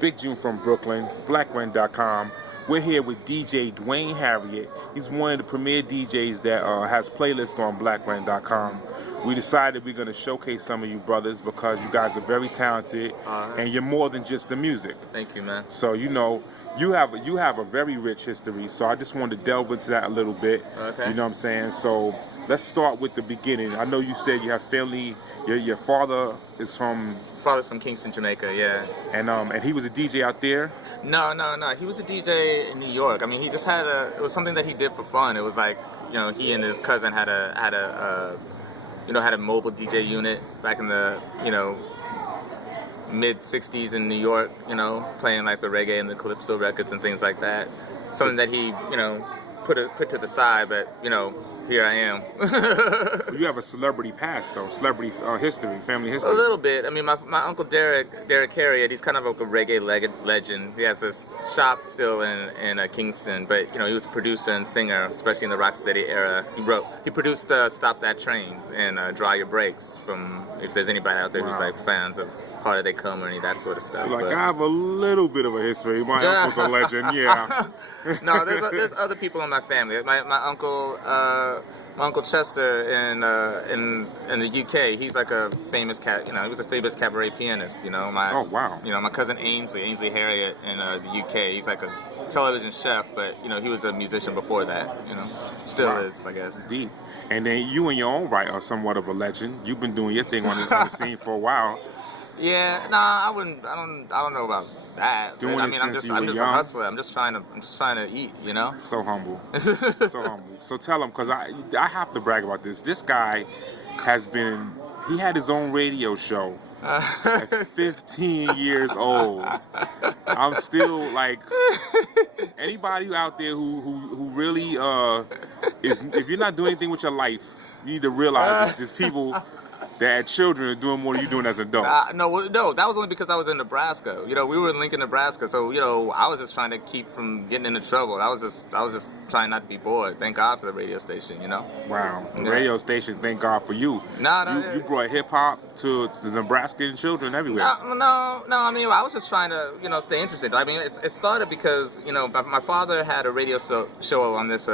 Big June from Brooklyn, blackrent.com. We're here with DJ Duane Harriott. He's one of the premier DJs that has playlists on blackrent.com. We decided we're going to showcase some of you brothers because you guys are very talented and you're more than just the music. Thank you, man. So, you know, you have a very rich history, so I just wanted to delve into that a little bit. Okay. You know what I'm saying? So let's start with the beginning. I know you said you have family. Your father is from... Father's from Kingston, Jamaica, yeah. And he was a DJ out there? No. He was a DJ in New York. I mean, he just had it was something that he did for fun. It was like, you know, he and his cousin had a mobile DJ unit back in the, you know, mid-'60s in New York, you know, playing like the reggae and the calypso records and things like that. Something that he, you know, put to the side, but, you know, here I am. You have a celebrity past, though, celebrity history, family history. A little bit. I mean, my uncle Duane Harriott, he's kind of like a reggae legend. He has this shop still in Kingston, but, you know, he was a producer and singer, especially in the Rocksteady era. He produced Stop That Train and Dry Your Brakes, from, if there's anybody out there who's like fans of Harder They Come or any of that sort of stuff. Like, I have a little bit of a history. My uncle's a legend, yeah. No, there's other people in my family. My uncle Chester in the UK, he's like a famous he was a famous cabaret pianist. You know, oh wow. You know, my cousin Ainsley Harriott in the UK, he's like a television chef, but you know, he was a musician before that. You know, still is, I guess. Deep. And then you in your own right are somewhat of a legend. You've been doing your thing on the scene for a while. Yeah, I don't know about that. Doing I it mean, since I'm you just were a young? hustler. I'm just trying to eat, you know. So humble, so humble. So tell him, because I have to brag about this. This guy he had his own radio show at 15 years old. I'm still like, anybody out there who really is, if you're not doing anything with your life, you need to realize that there's people that children are doing more than you're doing as an adult. No, that was only because I was in Nebraska. You know, we were in Lincoln, Nebraska, so, you know, I was just trying to keep from getting into trouble. I was just trying not to be bored. Thank God for the radio station, you know? Wow. The radio station, thank God for you. You brought hip-hop to the Nebraskan children everywhere. No, I mean, I was just trying to, you know, stay interested. I mean, it started because, you know, my father had a radio show on this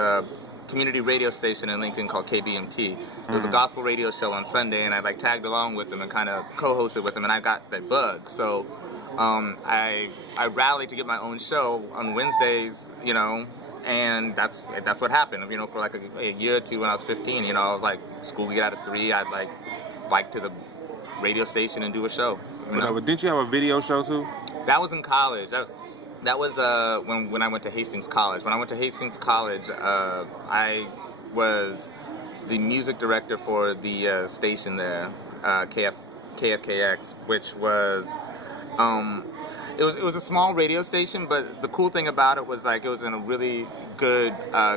community radio station in Lincoln called KBMT. It was a gospel radio show on Sunday, and I like tagged along with him and kind of co-hosted with him, and I got that bug. So I rallied to get my own show on Wednesdays, you know, and that's what happened. You know, for like a year or two when I was 15, you know, I was like, school we get out at 3, I'd like bike to the radio station and do a show. But didn't you have a video show too? That was in college. That was when I went to Hastings College. When I went to Hastings College, I was the music director for the station there, KFKX, which was it was a small radio station, but the cool thing about it was like it was in a really good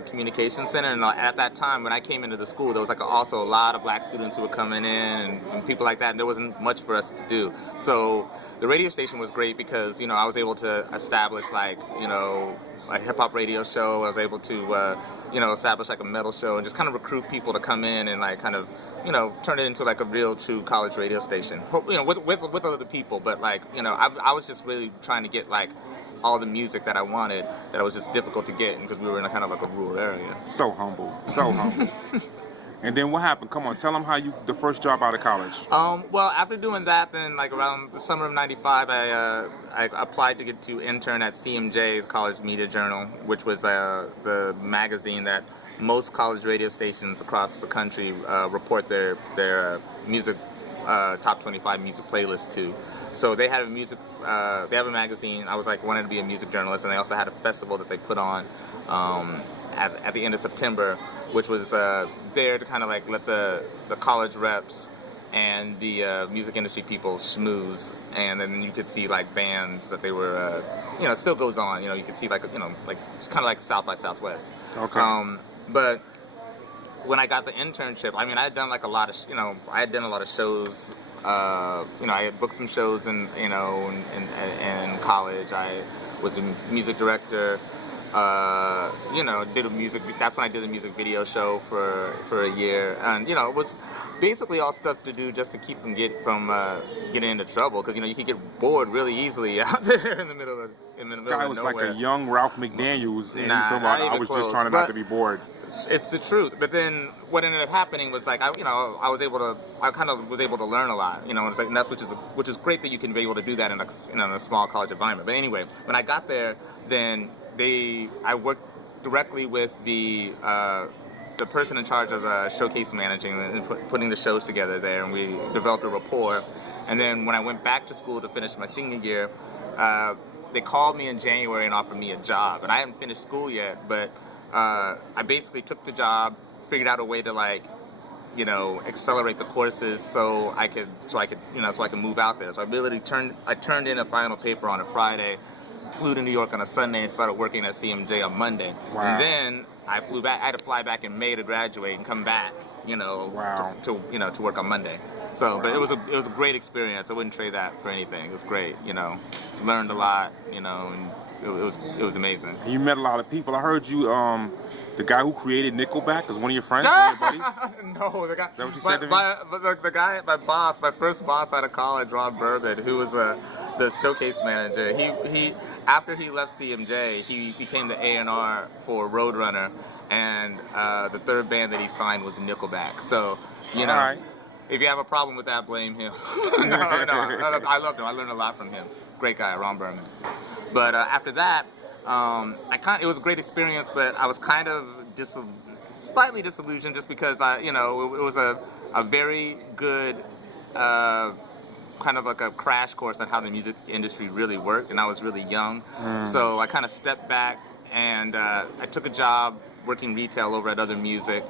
communication center, and at that time when I came into the school, there was like also a lot of black students who were coming in and people like that, and there wasn't much for us to do. So the radio station was great because, you know, I was able to establish like, you know, a hip-hop radio show. I was able to, you know, establish like a metal show and just kind of recruit people to come in and like kind of, you know, turn it into like a real true college radio station, you know, with other people. But like, you know, I was just really trying to get like all the music that I wanted that was just difficult to get because we were in a kind of like a rural area. So humble. And then what happened? Come on, tell them how the first job out of college. Well, after doing that, then like around the summer of '95, I applied to get to intern at CMJ, the College Media Journal, which was the magazine that most college radio stations across the country report their music top 25 music playlists to. So they had they have a magazine. I was like wanted to be a music journalist, and they also had a festival that they put on at the end of September, which was there to kind of like let the college reps and the music industry people schmooze, and then you could see like bands that they were, you know, it still goes on. You know, you could see like, you know, like it's kind of like South by Southwest. Okay. But when I got the internship, I mean, I had done like a lot of, you know, I had done a lot of shows. You know, I had booked some shows in college. I was a music director. did a music. That's when I did a music video show for a year, and it was basically all stuff to do just to keep from getting into trouble, because you could get bored really easily out there in the middle of This nowhere. guy was like a young Ralph McDaniels, and Nah, he's talking not about I even was close. just trying not to be bored. It's the truth. But then what ended up happening was like I was able to learn a lot. And it's like, and that's which is great that you can be able to do that in a small college environment. But anyway, when I got there, then I worked directly with the person in charge of showcase managing and putting the shows together there, and we developed a rapport. And then when I went back to school to finish my senior year, they called me in January and offered me a job, and I hadn't finished school yet, but I basically took the job, figured out a way to accelerate the courses so I could move out there. So I turned in a final paper on a Friday, flew to New York on a Sunday, and started working at CMJ on Monday. Wow. And then I flew back. I had to fly back in May to graduate and come back. Wow. to work on Monday. So, Wow. but it was a great experience. I wouldn't trade that for anything. It was great. Learned a lot. And it was amazing. And you met a lot of people. I heard you, the guy who created Nickelback is one of your friends, one of your buddies? No, the guy. Is that what you said to me? The guy, my first boss out of college, Ron Burbid, who was the showcase manager. He after he left CMJ, he became the A&R for Roadrunner, and the third band that he signed was Nickelback. So, All right. if you have a problem with that, blame him. No, I loved him. I learned a lot from him. Great guy, Ron Berman. But after that, it was a great experience, but I was kind of slightly disillusioned just because it was a very good kind of like a crash course on how the music industry really worked, and I was really young. So I kind of stepped back, and I took a job working retail over at Other Music,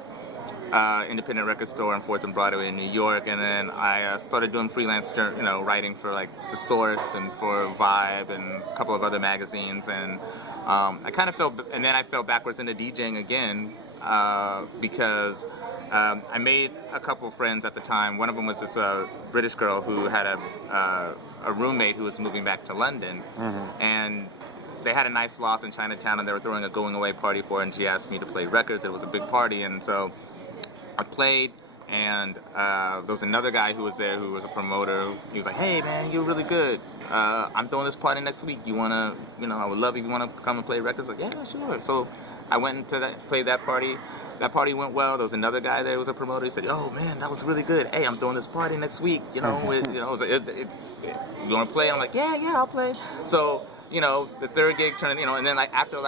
independent record store on 4th and Broadway in New York, and then I started doing freelance writing for like The Source and for Vibe and a couple of other magazines, and then I fell backwards into DJing again because I made a couple of friends at the time. One of them was this British girl who had a roommate who was moving back to London, and they had a nice loft in Chinatown, and they were throwing a going-away party for her, and she asked me to play records. It was a big party, and so I played, and there was another guy who was there who was a promoter. He was like, "Hey, man, you're really good. I'm throwing this party next week. Do you want to, I would love if you want to come and play records." Like, yeah, sure. So I went into played that party. That party went well. There was another guy there who was a promoter. He said, "Oh, man, that was really good. Hey, I'm throwing this party next week. You want to play?" I'm like, yeah, I'll play. So, the third gig turned, and then after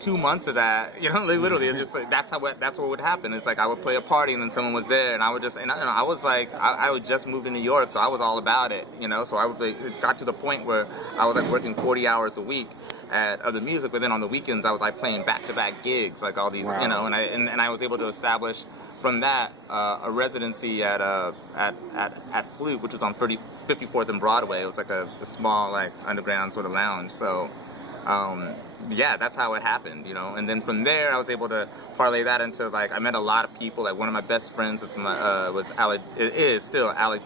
2 months of that, literally, it's just like that's what would happen. It's like I would play a party and then someone was there, and I would just, I was like, I would just moved to New York, so I was all about it, So it got to the point where I was working 40 hours a week at Other Music, but then on the weekends I was playing back-to-back gigs, all these, Wow. and I was able to establish from that a residency at Flute, which was on 54th and Broadway. It was a small underground sort of lounge. So. That's how it happened, and then from there I was able to parlay that into I met a lot of people. One of my best friends was Alec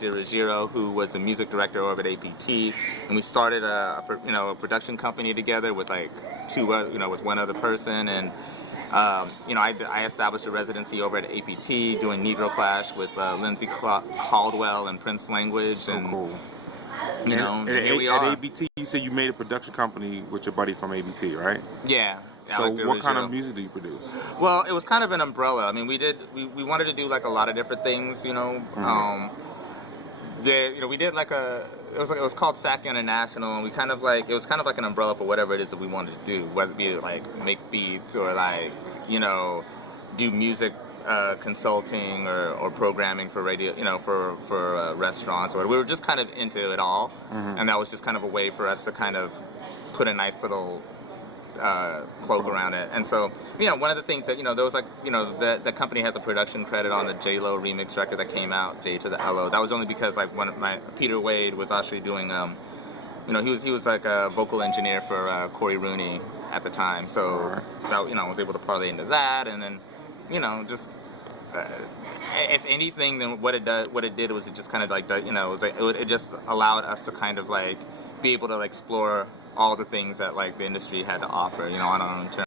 De Ruggiero, who was the music director over at APT, and we started a production company together with with one other person, and I established a residency over at APT doing Negro Clash with Lindsay Caldwell and Prince Language. So and cool. Here we are. At ABT, you said you made a production company with your buddy from ABT, right? Yeah. So Alec De what kind Ruggiero. of music do you produce? Well, it was kind of an umbrella. I mean, we wanted to do a lot of different things, we did it was called SAC International, and we it was kind of like an umbrella for whatever it is that we wanted to do, whether it be make beats or do music consulting or programming for radio, for restaurants, or we were just kind of into it all, and that was just kind of a way for us to kind of put a nice little cloak around it. And so, one of the things that, there was the company has a production credit on the J-Lo remix record that came out, J to the L-O. That was only because one of Peter Wade was actually doing, he was a vocal engineer for Corey Rooney at the time. So, that, I was able to parlay into that, and then, just if anything, then what it did was it just kind of it just allowed us to kind of be able to explore all the things that the industry had to offer, on our own terms.